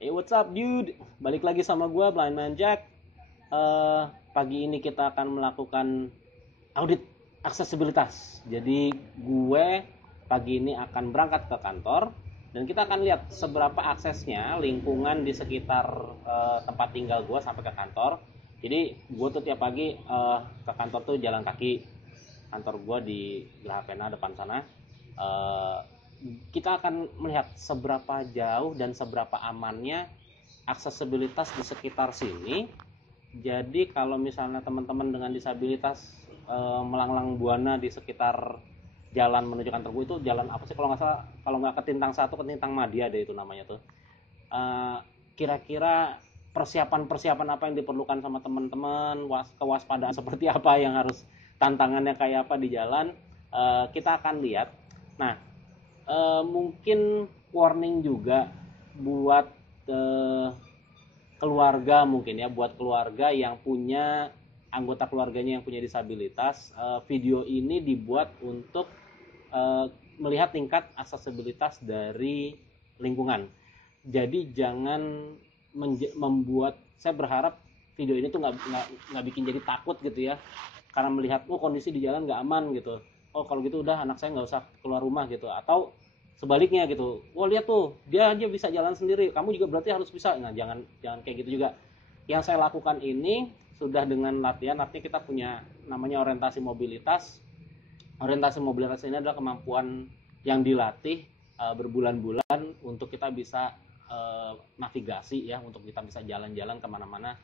Hey, what's up, dude? Balik lagi sama gue, Blind Man Jack. Pagi ini kita akan melakukan audit aksesibilitas. Jadi gue pagi ini akan berangkat ke kantor dan kita akan lihat seberapa aksesnya lingkungan di sekitar tempat tinggal gue sampai ke kantor. Jadi gue tuh tiap pagi ke kantor tuh jalan kaki. Kantor gue di Geraha Pena depan sana. Kita akan melihat seberapa jauh dan seberapa amannya aksesibilitas di sekitar sini. Jadi kalau misalnya teman-teman dengan disabilitas melanglang buana di sekitar jalan menuju kantor gue, itu jalan apa sih kalau nggak salah, kalau nggak Ketintang 1, Ketintang Madia deh itu namanya tuh. Kira-kira persiapan-persiapan apa yang diperlukan sama teman-teman, kewaspadaan seperti apa yang harus, tantangannya kayak apa di jalan, kita akan lihat. Nah, mungkin warning juga buat keluarga, mungkin ya, buat keluarga yang punya anggota keluarganya yang punya disabilitas. Video ini dibuat untuk melihat tingkat aksesibilitas dari lingkungan. Jadi jangan membuat, saya berharap video ini tuh nggak bikin jadi takut gitu ya, karena melihat kondisi di jalan nggak aman gitu. Kalau gitu udah anak saya nggak usah keluar rumah gitu, atau sebaliknya gitu. Lihat tuh, dia aja bisa jalan sendiri, kamu juga berarti harus bisa. Nah, jangan kayak gitu juga. Yang saya lakukan ini sudah dengan latihan. Artinya kita punya namanya orientasi mobilitas. Orientasi mobilitas ini adalah kemampuan yang dilatih berbulan-bulan untuk kita bisa navigasi ya, untuk kita bisa jalan-jalan kemana-mana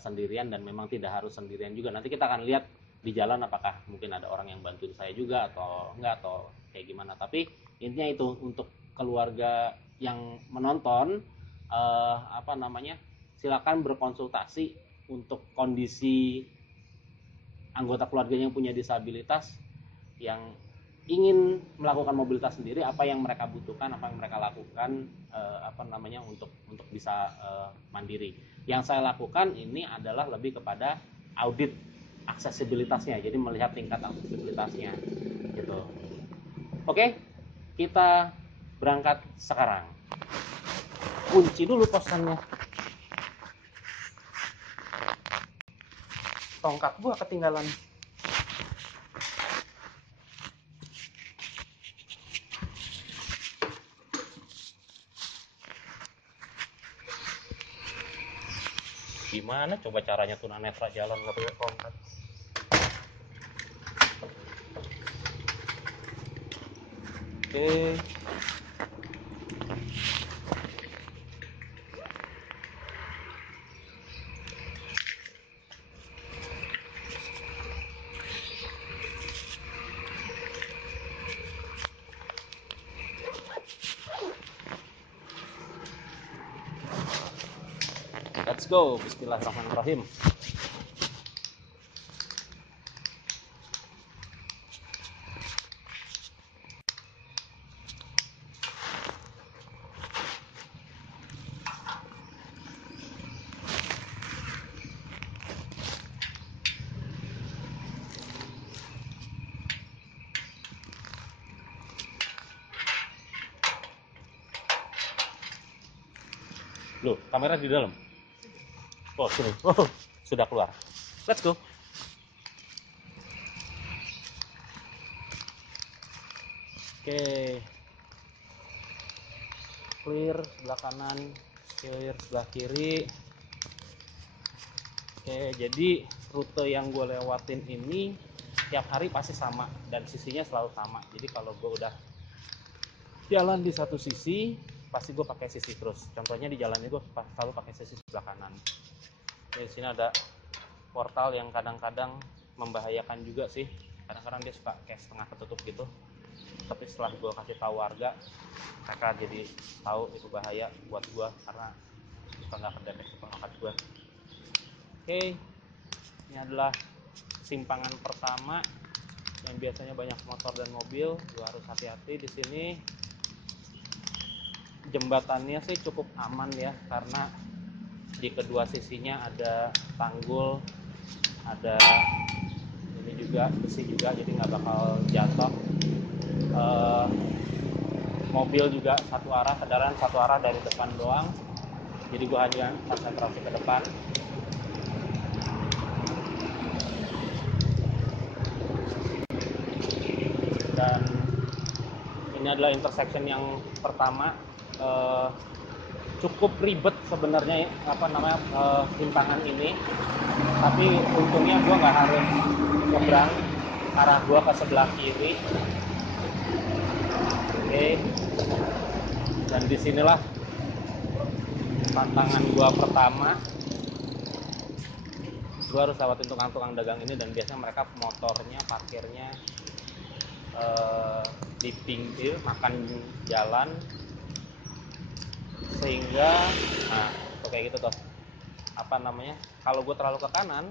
sendirian, dan memang tidak harus sendirian juga. Nanti kita akan lihat di jalan apakah mungkin ada orang yang bantuin saya juga atau enggak, atau kayak gimana. Tapi intinya itu, untuk keluarga yang menonton, silakan berkonsultasi untuk kondisi anggota keluarganya yang punya disabilitas, yang ingin melakukan mobilitas sendiri, apa yang mereka butuhkan, apa yang mereka lakukan, untuk bisa mandiri. Yang saya lakukan ini adalah lebih kepada audit aksesibilitasnya, jadi melihat tingkat aksesibilitasnya gitu. Oke, kita berangkat sekarang. Kunci dulu kosannya. Tongkat gua ketinggalan. Gimana coba caranya tunanetra jalan nggak pakai tongkat? Oke. Let's go. Bismillahirrahmanirrahim. Loh, kamera di dalam. Sini. Sudah keluar. Let's go. Oke. Clear sebelah kanan, clear sebelah kiri. Oke, jadi rute yang gue lewatin ini tiap hari pasti sama dan sisinya selalu sama. Jadi kalau gue udah jalan di satu sisi, pasti gue pakai sisi terus. Contohnya di jalan ini gue selalu pakai sisi sebelah kanan. Di sini ada portal yang kadang-kadang membahayakan juga sih. Kadang-kadang dia suka kayak setengah ketutup gitu. Tapi setelah gue kasih tahu warga, mereka jadi tahu itu bahaya buat gue, karena suka nggak kedetek perangkat gue. Oke, ini adalah simpangan pertama yang biasanya banyak motor dan mobil. Gue harus hati-hati di sini. Jembatannya sih cukup aman ya, karena di kedua sisinya ada tanggul, ada ini juga besi juga, jadi nggak bakal jatuh. Mobil juga satu arah, kendaraan satu arah dari depan doang. Jadi gue hanya konsentrasi ke depan. Dan ini adalah intersection yang pertama. Cukup ribet sebenarnya simpangan ini, tapi untungnya gue nggak harus nyebrang, arah gue ke sebelah kiri. Oke. Dan disinilah tantangan gue pertama. Gue harus lewatin tukang-tukang dagang ini, dan biasanya mereka motornya parkirnya di pinggir makan jalan, sehingga kayak gitu tuh kalau gue terlalu ke kanan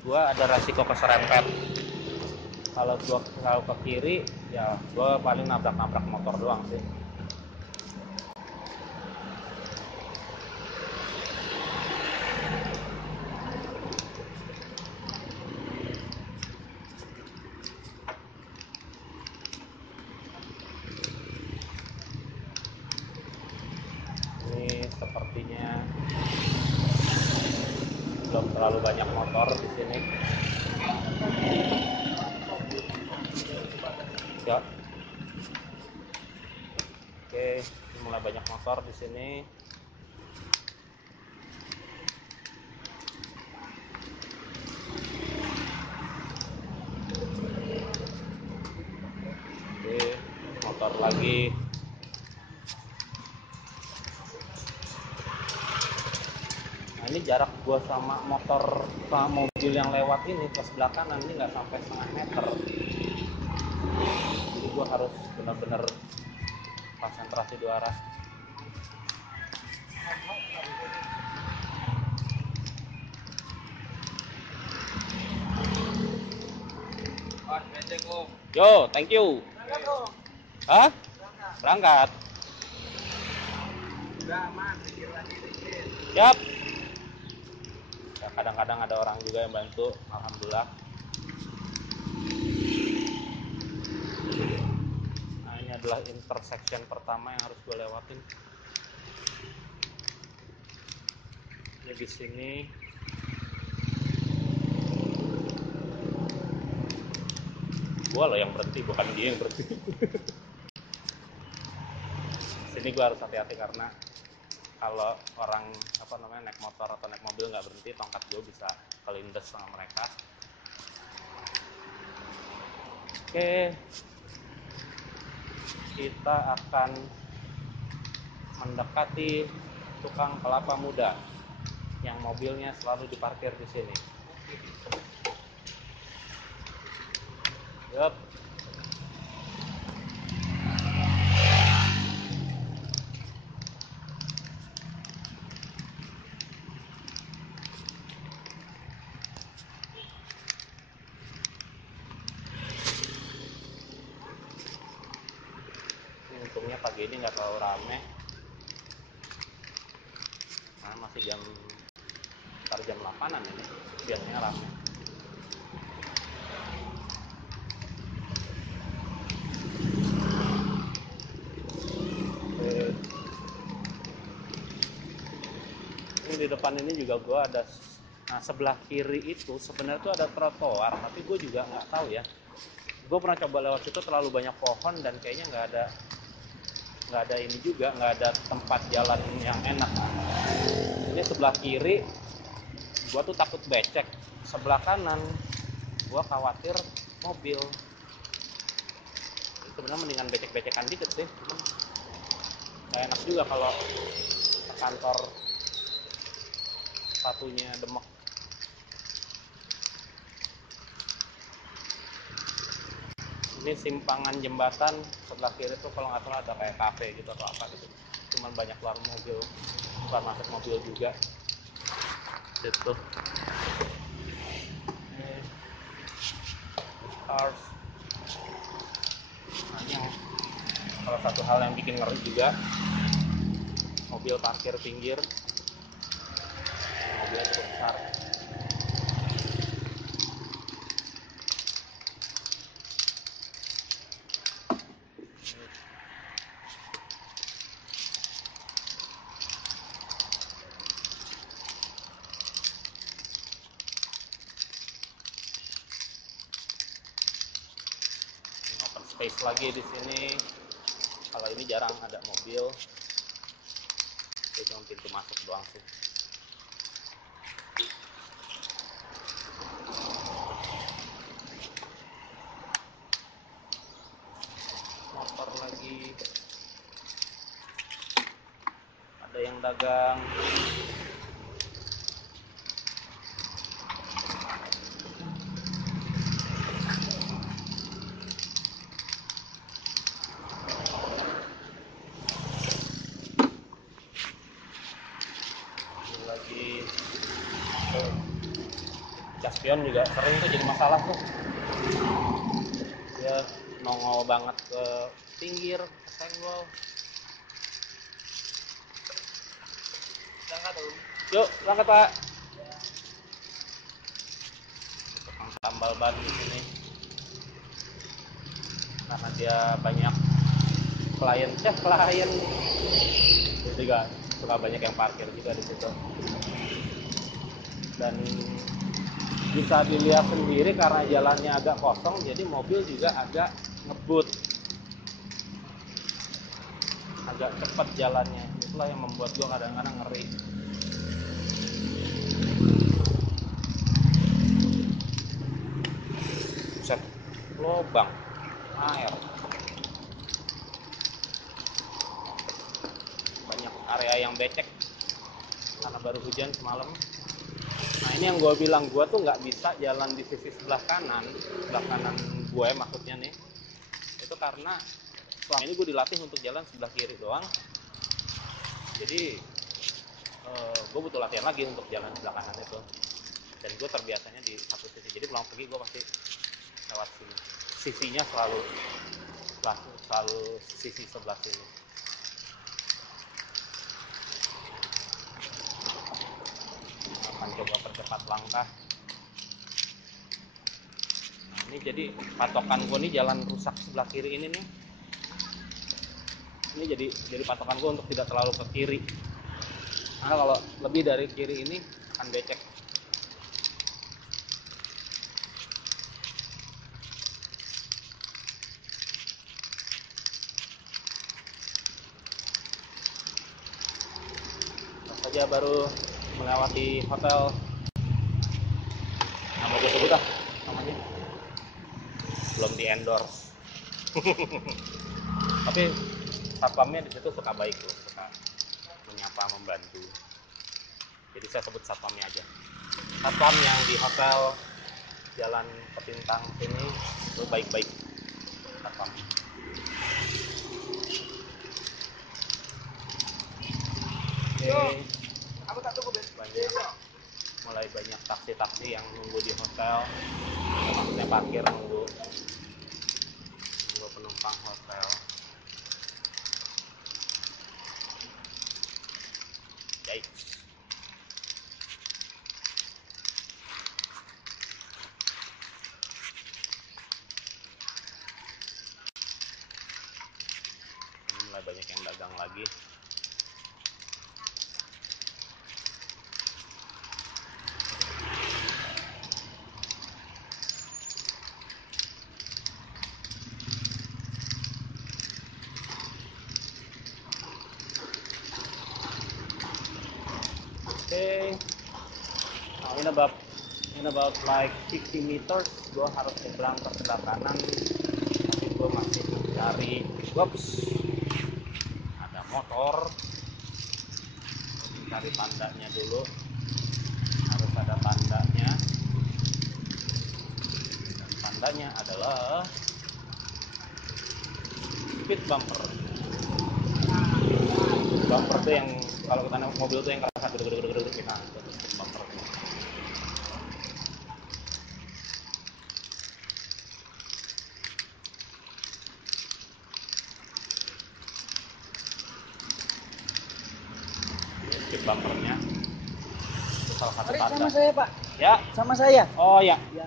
gue ada resiko keserempet. Kalau gue terlalu ke kiri ya gue paling nabrak motor doang sih. Ini sepertinya belum terlalu banyak motor di sini. Ya. Oke, mulai banyak motor di sini. Oke, motor lagi. Nah, ini jarak gua sama mobil yang lewat ini ke sebelah kanan ini nggak sampai setengah meter. Jadi gua harus benar-benar konsentrasi dua arah. Yo, thank you. Hah? Berangkat. Siap. Ya, kadang-kadang ada orang juga yang bantu, alhamdulillah. Nah, ini adalah intersection pertama yang harus gue lewatin. Ini di sini. Gue loh yang berhenti, bukan dia yang berhenti. Sini gue harus hati-hati karena kalau orang naik motor atau naik mobil nggak berhenti, tongkat gue bisa kelindes sama mereka. Oke, kita akan mendekati tukang kelapa muda yang mobilnya selalu diparkir di sini. Yup. Untungnya pagi ini nggak terlalu rame, karena masih jam 8-an ini, biasanya rame. Ini di depan ini juga gue ada, sebelah kiri itu sebenarnya tuh ada trotoar, tapi gue juga nggak tahu ya. Gue pernah coba lewat situ, terlalu banyak pohon dan kayaknya nggak ada ini juga, nggak ada tempat jalan yang enak. Ini sebelah kiri gue tuh takut becek, sebelah kanan gue khawatir mobil. Sebenarnya mendingan becek-becekan dikit sih, cuman nggak enak juga kalau ke kantor sepatunya demek. Ini simpangan jembatan, sebelah kiri tuh kalau nggak salah ada kayak kafe gitu atau apa gitu, cuman banyak keluar masuk mobil juga gitu. Cars. Nah, ini yang salah satu hal yang bikin ngeri juga, mobil parkir pinggir, mobilnya cukup besar. space lagi di sini. Kalau ini jarang ada mobil, itu cuma pintu masuk doang sih. Motor lagi, ada yang dagang. Lagi Caspion juga sering tuh jadi masalah tuh, dia nongol banget ke pinggir, ke senggol. Berangkat dulu. Yuk berangkat Pak. Tukang tambal ban di sini karena dia banyak klien itu juga suka banyak yang parkir juga di situ. Dan bisa dilihat sendiri karena jalannya agak kosong, jadi mobil juga agak ngebut, agak cepat jalannya. Itulah yang membuat gua kadang-kadang ngeri. Set lobang air, banyak area yang becek karena baru hujan semalam. Nah ini yang gue bilang, gue tuh nggak bisa jalan di sisi sebelah kanan gue maksudnya nih, itu karena selama ini gue dilatih untuk jalan sebelah kiri doang. Jadi gue butuh latihan lagi untuk jalan sebelah kanan itu, dan gue terbiasanya di satu sisi. Jadi pulang pergi gue pasti lewat sini, sisinya selalu sisi sebelah sini. Akan coba percepat langkah. Nah ini jadi patokan gue nih, jalan rusak sebelah kiri ini nih. Ini jadi patokan gue untuk tidak terlalu ke kiri. Karena kalau lebih dari kiri ini akan becek. Saja baru melewati hotel, nama gue sebut ah namanya, belum di endorse. Tapi satpamnya di situ suka baik loh, suka menyapa, membantu. Jadi saya sebut satpamnya aja. Satpam yang di hotel Jalan Petintang sini itu baik-baik satpam. Oke. Mulai banyak taksi-taksi yang nunggu di hotel, maksudnya parkir nunggu penumpang hotel. Yikes. Ini mulai banyak yang dagang lagi. Okay, now in about like 50 meters gue harus nyebrang ke sebelah kanan, tapi gue masih mencari. Ada motor, mencari tandanya dulu, harus ada tandanya, dan tandanya adalah speed bumper. Bumper tuh yang kalau kita naik mobil tuh yang kerasa gedeg-gedeg kita, itu speed bumper. Ini speed bumpernya, itu salah satu tanda. Sama saya Pak. Ya. Sama saya. Oh ya. Ya.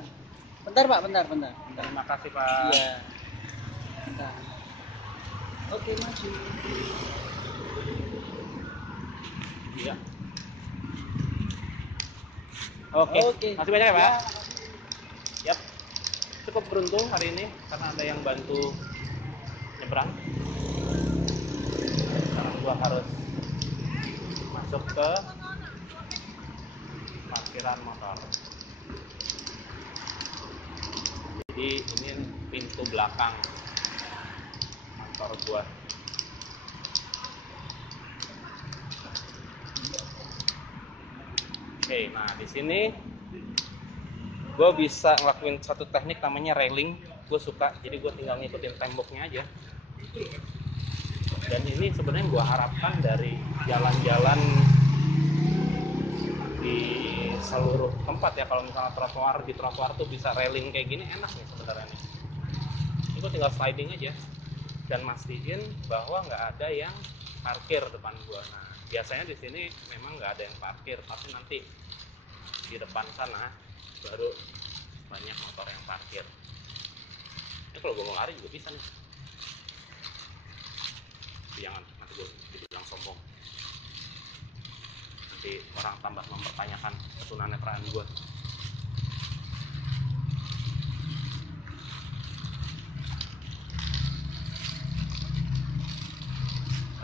Bentar Pak, bentar. Terima kasih Pak. Iya. Bentar. Oke, maju. Iya. Oke. Masih banyak ya Pak? Yap. Cukup beruntung hari ini karena ada yang bantu nyebrang. Sekarang gua harus masuk ke parkiran motor. Jadi ini pintu belakang motor gua. Oke, nah di sini gue bisa ngelakuin satu teknik namanya railing. Gue suka, jadi gue tinggal ngikutin temboknya aja. Dan ini sebenarnya gue harapkan dari jalan-jalan di seluruh tempat ya. Kalau misalnya trotoar, di trotoar tuh bisa railing kayak gini, enak nih sebenarnya nih. Ini gue tinggal sliding aja dan mastiin bahwa nggak ada yang parkir depan gue. Nah, biasanya di sini memang nggak ada yang parkir, tapi nanti di depan sana baru banyak motor yang parkir. Ini kalau gue mau lari juga bisa nih. Tapi jangan, nanti gue dibilang sombong. Nanti orang tambah mempertanyakan ketunanetraan gue.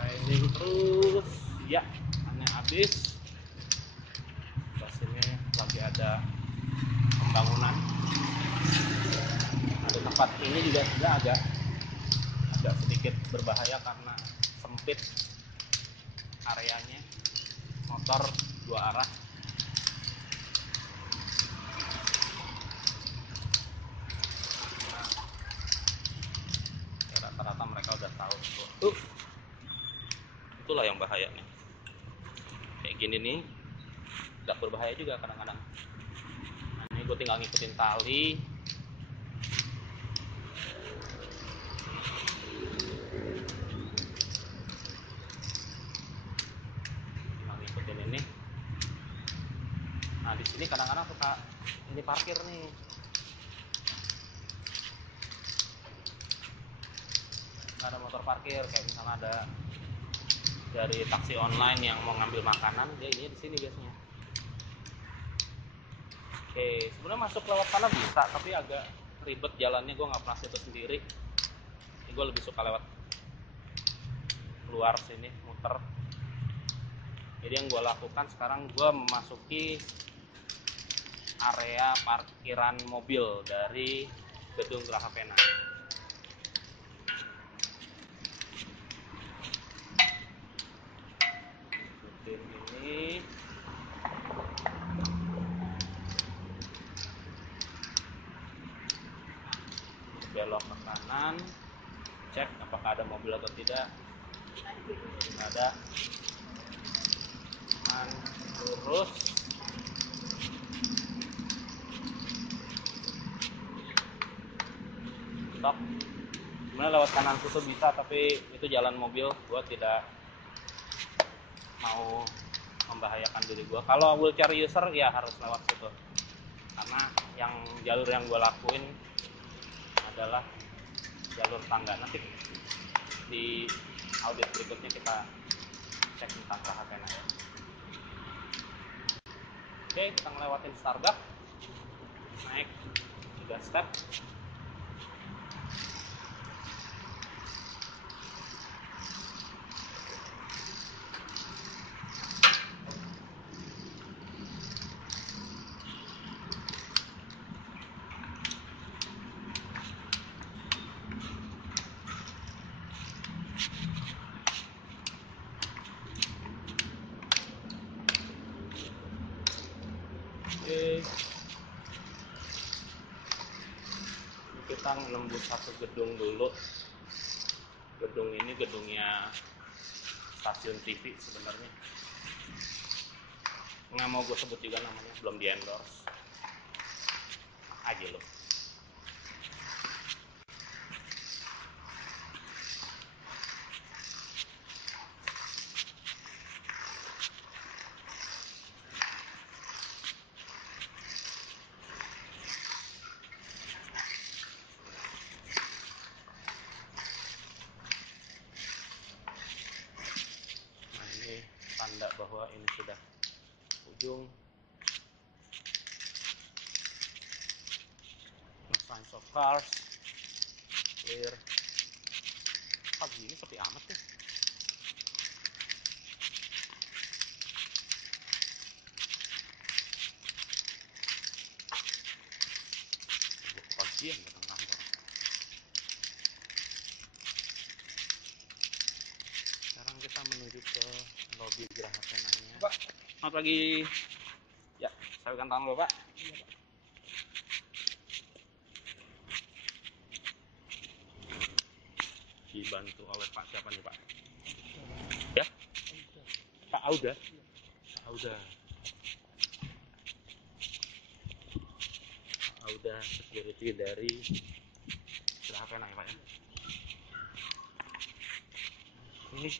Riding terus, ya, aneh habis. Pas ini lagi ada pembangunan. Nah, di tempat ini juga sudah agak sedikit berbahaya karena sempit areanya, motor dua arah. Nah, ya rata-rata mereka udah tahu tuh. Itulah yang bahaya nih. Kayak gini nih, agak berbahaya juga kadang-kadang. Nah, ini gue tinggal ngikutin tali. Ini. Nah, di sini kadang-kadang suka ini parkir nih. Nggak ada motor parkir, kayak misalnya ada dari taksi online yang mau ngambil makanan, dia ini di sini biasanya. Oke, sebenarnya masuk lewat sana bisa, tapi agak ribet jalannya, gue nggak pernah situ sendiri. Ini gue lebih suka lewat luar sini, muter. Jadi yang gue lakukan sekarang, gue memasuki area parkiran mobil dari gedung Geraha Pena. Ini belok ke kanan, cek apakah ada mobil atau tidak. Nggak ada. Kanan, lurus. Stop. Sebenarnya lewat kanan situ bisa, tapi itu jalan mobil, gue tidak mau membahayakan diri gue. Kalau wheelchair user ya harus lewat situ, karena jalur yang gue lakuin adalah jalur tangga. Nanti di audit berikutnya kita cek tentang Geraha Pena ya. Oke, kita ngelewatin Starbucks, naik 3 step. Oke, kita nembus satu gedung dulu. Gedung ini gedungnya stasiun TV sebenarnya. Nggak mau gue sebut juga namanya, belum di endorse aja loh. Nah, ini tanda bahwa ini sudah ujung. No signs of cars, clear. Pagi ini sepi amat tuh. Pagian datang kantor. Sekarang kita menuju ke lobi Geraha Penangnya. Pak. Selamat pagi. Ya, saya akan tangan Bapak. Iya, Pak. Dibantu oleh Pak siapa nih Pak? Ya? Pak Auda. Pak Auda. Pak Auda security dari Geraha Penang ya Pak ya. Ini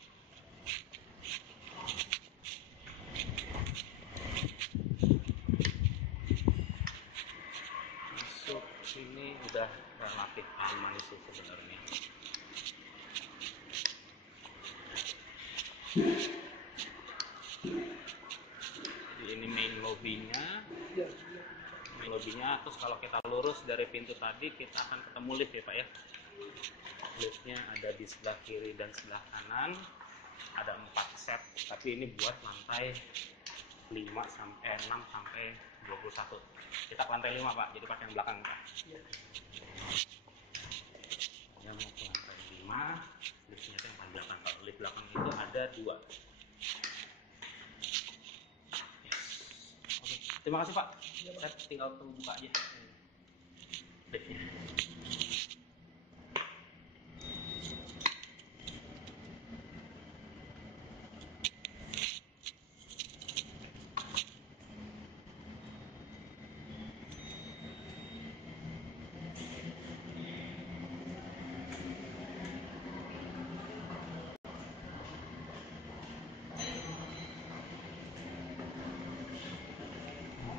masuk sini udah relatif aman sih sebenarnya. Jadi ini main lobbynya. Iya. Main lobbynya. Terus kalau kita lurus dari pintu tadi kita akan ketemu lift ya Pak ya. Liftnya ada di sebelah kiri dan sebelah kanan. Ada 4 set, tapi ini buat lantai 6 sampai 21. Kita ke lantai 5 Pak, jadi pakai yang belakang Pak. Iya. Yang mau ke lantai 5, liftnya itu yang paling belakang. Kalau lift belakang itu ada 2. Yes. Oke, terima kasih Pak. Saya tinggal tunggu buka aja liftnya.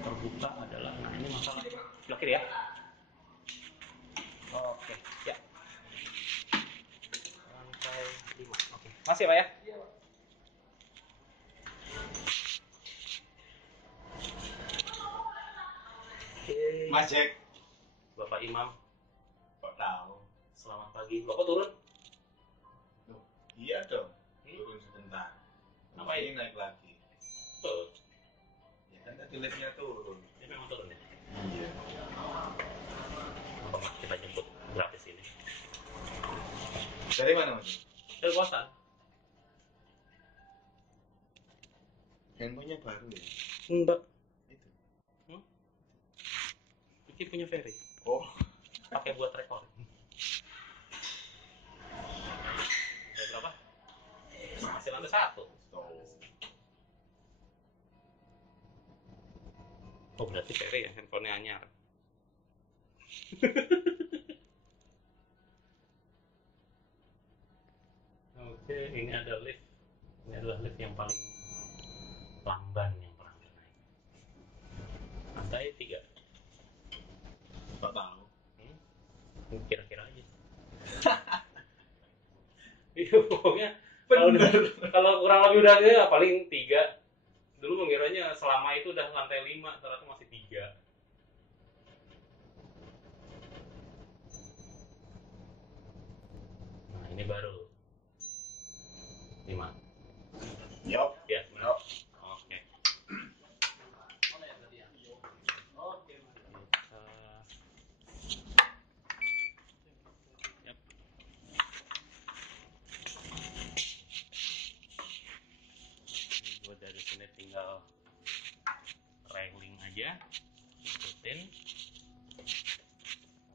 Terbuka adalah, nah ini masalah sebelah kiri ya. Oke, ya. Lantai 5. Oke. Masih Pak ya? Iya, Pak. Mas Jack, Bapak Imam, kok tahu? selamat pagi. Bapak turun? Loh, iya dong, turun sebentar. Ngapain? Ini naik lagi. Betul. Ya kan tadi liftnya turun. Ini memang turun ya? Iya. Apa Mas kita jemput gratis ini? Dari mana Mas? Dari kosan? Handphonenya baru ya? Enggak. Itu. Iki punya Ferry. Oh, Pakai buat rekor. Ada berapa? Masih lantai 1. tuh. Oh berarti Ferry ya, handphonenya anyar. Oke, ini ada lift. Ini adalah lift yang paling lamban yang pernah naik. Lantai 3. Kok tahu? Kira-kira aja. Iya pokoknya kalau kurang lebih udah ya paling 3. Dulu mengiranya selama itu udah lantai 5, ternyata masih 3. Nah ini baru 5. Yop. Ya benar. Oke. Yap. Gue dari sini tinggal railing aja, ikutin,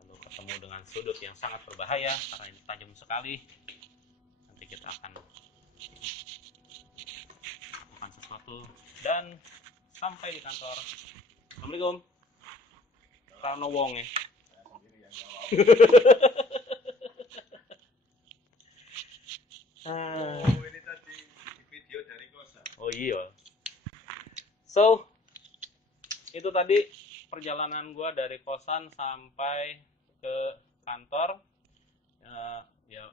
lalu ketemu dengan sudut yang sangat berbahaya karena ini tajam sekali. Nanti kita akan lakukan sesuatu dan sampai di kantor. Assalamualaikum. Karena wong ya. Saya sendiri yang jawab. Oh, ini tadi di video dari kosan. Oh iya. So, itu tadi perjalanan gue dari kosan sampai ke kantor. Ya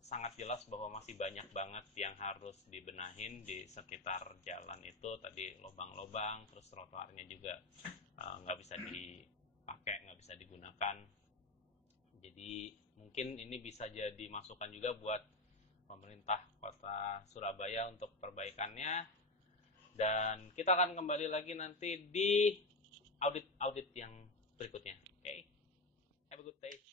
sangat jelas bahwa masih banyak banget yang harus dibenahin di sekitar jalan itu. Tadi lubang-lubang, terus trotoarnya juga nggak bisa dipakai, nggak bisa digunakan. Jadi Mungkin ini bisa jadi masukan juga buat pemerintah Kota Surabaya untuk perbaikannya. Dan kita akan kembali lagi nanti di audit-audit yang berikutnya. Oke. Have a good day.